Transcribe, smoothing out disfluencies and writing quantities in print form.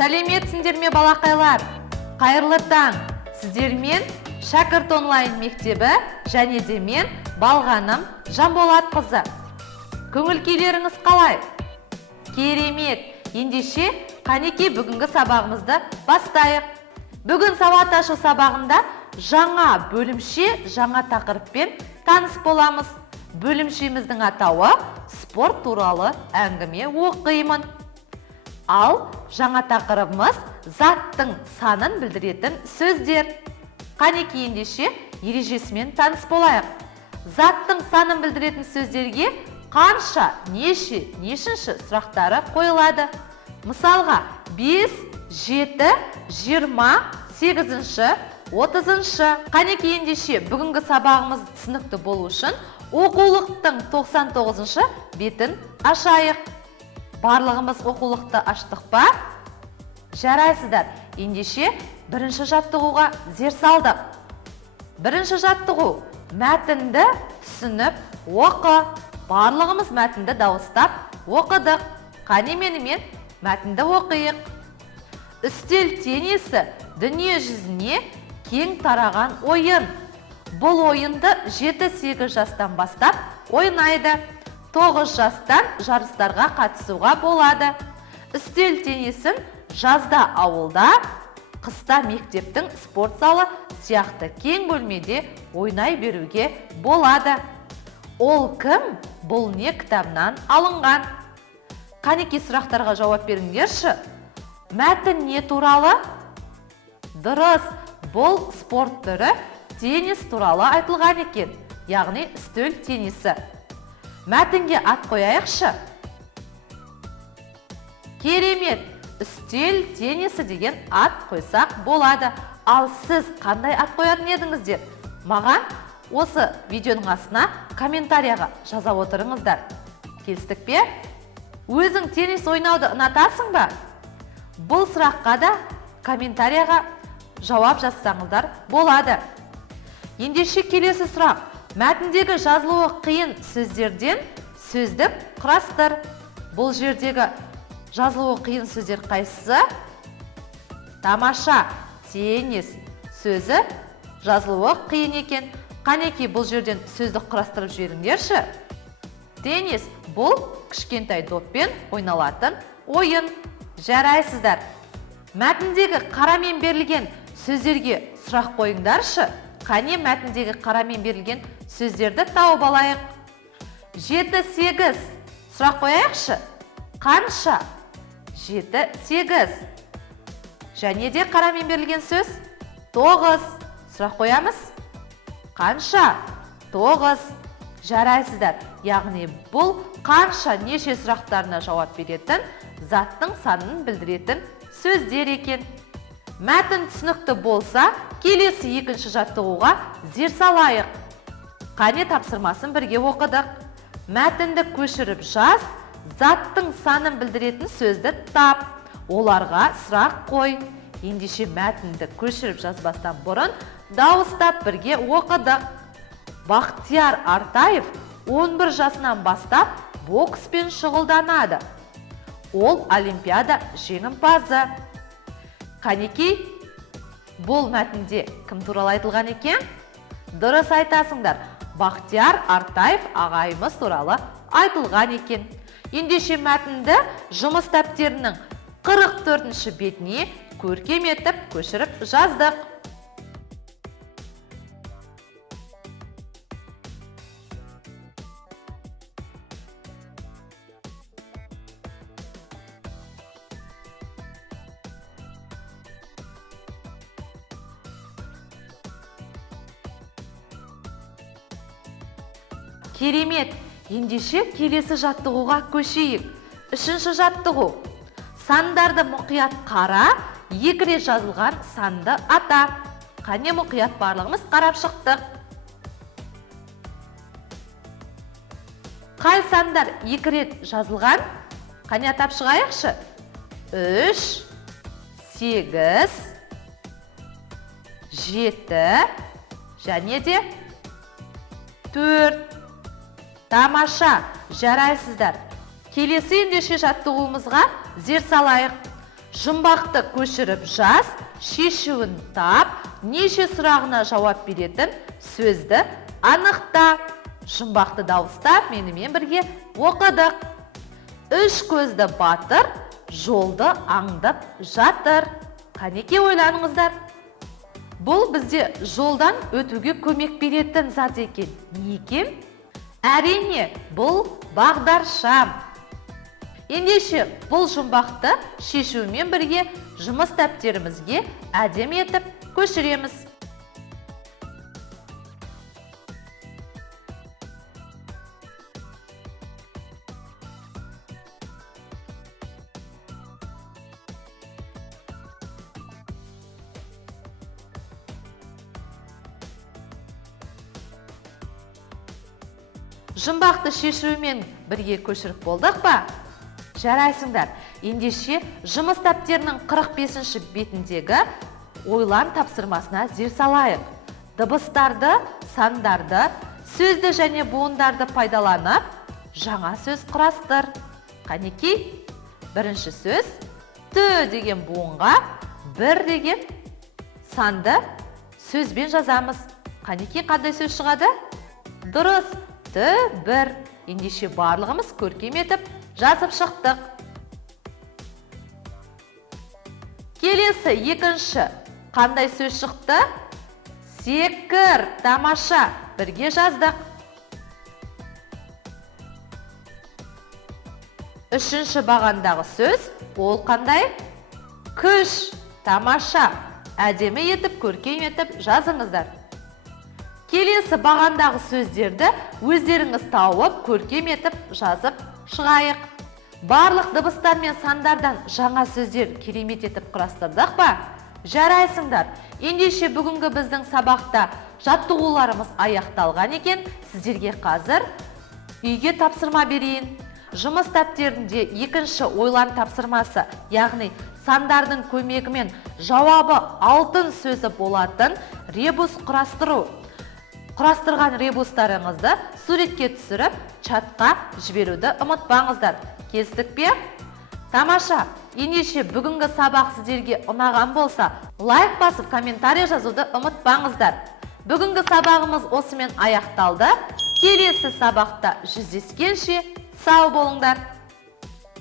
Сәлеметсіңдер ме балақайлар? Қайырлы таң! Сіздермен шәкірт онлайн мектебі және де мен Балғаным Жанболатқызы. Көңіл күйлеріңіз қалай? Керемет! Ендеше қанекей бүгінгі сабағымызды бастайық. Бүгін сауат ашу сабағында жаңа бөлімше, жаңа тақырыппен таныс боламыз. Бөлімшеміздің атауы спорт туралы әңгіме оқимын. Ал жаңа тақырыбымыз заттың санын білдіретін сөздер. Қанекей ендеше ережесімен таныс болайық. Заттың санын білдіретін сөздерге қанша, нешінші сұрақтары қойылады. Мысалға 5, 7, 20, 8, 30. Қанекей ендеше бүгінгі сабағымыз түсінікті болу үшін оқулықтың 99 бетін ашайық. Барлығымыз оқулықты аштық па? Жарайсыздар. Ендеше бірінші жаттығуға зер салдық. Бірінші жаттығу: мәтінді түсініп оқы. Барлығымыз мәтінді дауыстап оқыдық. Қане менімен мәтінді оқиық. Үстел теннисі дүние жүзіне кең тараған ойын. Бұл ойынды 7-8 жастан бастап ойнайды. 9 жастан жарыстарға қатысуға болады. Үстел теннисін жазда ауылда, қыста мектептің спорт залы сияқты кең бөлмеде ойнай беруге болады. Ол кім? Бұл не кітабынан алынған? Қанекей сұрақтарға жауап беріңдерші. Мәтін не туралы? Дұрыс, бұл спорт түрі теннис туралы айтылған екен, яғни үстел теннисі. Мәтінге ат қояйықшы. Керемет, үстел теннисі деген ат қойсақ болады. Ал сіз қандай ат қоятын едіңіздер? Маған осы видеоның астына комментарияға жаза отырыңыздар. Келістік пе? Өзің теннис ойнауды ұнатасың ба? Бұл сұраққа да комментарияға жауап жазсаңыздар болады. Ендеше келесі сұрақ: мәтіндегі жазылуы қиын сөздерден сөздік құрастыр. Бұл жердегі жазылуы қиын сөздер қайсысы? Тамаша, теннис сөзі жазылуы қиын екен. Қанекей бұл жерден сөздік құрастырып жіберіңдерші. Теннис бұл кішкентай доппен ойналатын ойын. Жарайсыздар. Мәтіндегі қарамен берілген сөздерге сұрақ қойыңдаршы. Қане мәтіндегі қарамен берілген сөздерді тауып алайық. 7-8 сұрақ қояйықшы. Қанша? 7-8. Және де қарамен берілген сөз 9. Сұрақ қоямыз. Қанша? 9. Жарайсыздар. Яғни бұл қанша, неше сұрақтарына жауап беретін, заттың санын білдіретін сөздер екен. Мәтін түсінікті болса, келесі екінші жаттығуға зер салайық. Қане тапсырмасын бірге оқыдық. Мәтінді көшіріп жаз, заттың санын білдіретін сөзді тап. Оларға сұрақ қой. Ендеше мәтінді көшіріп жазбастан бұрын дауыстап бірге оқыдық. Бақтияр Артаев 11 жасынан бастап бокспен шұғылданады. Ол олимпиада жеңімпазы. Қанекей, бұл мәтінде кім туралы айтылған екен? Дұрыс айтасыңдар. Бақтияр Артаев ағайымыз туралы айтылған екен. Ендеше мәтінді жұмыс дәптерінің 44-ші бетіне көркем етіп көшіріп жаздық. Керемет! Ендеше келесі жаттығуға көшейік. Үшінші жаттығу: сандарды мұқият қара, 2 рет жазылған санды ата. Қане мұқият барлығымыз қарап шықтық. Қай сандар 2 рет жазылған? Қане атап шығайықшы. 3, 8, 7 және де 4. Тамаша, жарайсыздар. Келесі ендеше жаттығуымызға зер салайық. Жұмбақты көшіріп жаз, шешуін тап, неше сұрағына жауап беретін сөзді анықта. Жұмбақты дауыстап, менімен бірге оқыдық. Үш көзді батыр, жолды аңдып жатыр. Қанеке ойланыңыздар. Бұл бізде жолдан өтуге көмек беретін зат екен. Не екен? Әрине, бұл бағдаршам. Ендеше бұл жұмбақты шешумен бірге жұмыс дәптерімізге әдемі етіп көшіреміз. Жұмбақты шешумен бірге көшіріп болдық па? Жарайсыңдар. Ендеше жұмыс дәптерінің 45-ші бетіндегі ойлан тапсырмасына зер салайық. Дыбыстарды, сандарды, сөзді және буындарды пайдаланып, жаңа сөз құрастыр. Қанекей? Бірінші сөз «т» деген буынға «бір» деген санды сөзбен жазамыз. Қанекей қандай сөз шығады? Дұрыс, «т» бір. Ендеше барлығымыз көркем етіп жазып шықтық. Келесі екінші қандай сөз шықты? Секір, тамаша. Бірге жаздық. Үшінші бағандағы сөз ол қандай? Күш, тамаша. Әдемі етіп, көркем етіп жазыңыздар. Келесі бағандағы сөздерді өздеріңіз тауып, көркем етіп жазып шығайық. Барлық дыбыстар мен сандардан жаңа сөздер керемет етіп құрастырдық па? Жарайсыңдар. Ендеше бүгінгі біздің сабақта жаттығуларымыз аяқталған екен. Сіздерге қазір үйге тапсырма берейін. Жұмыс дәптерінде екінші ойлан тапсырмасы, яғни сандардың көмегімен жауабы алтын сөзі болатын ребус құрастыру. Құрастырған ребустарыңызды суретке түсіріп, чатқа жіберуді ұмытпаңыздар. Кестік пе? Тамаша! Ендеше бүгінгі сабақ сіздерге ұнаған болса, лайк басып, комментарий жазуды ұмытпаңыздар. Бүгінгі сабағымыз осымен аяқталды. Келесі сабақта жүздескенше сау болыңдар.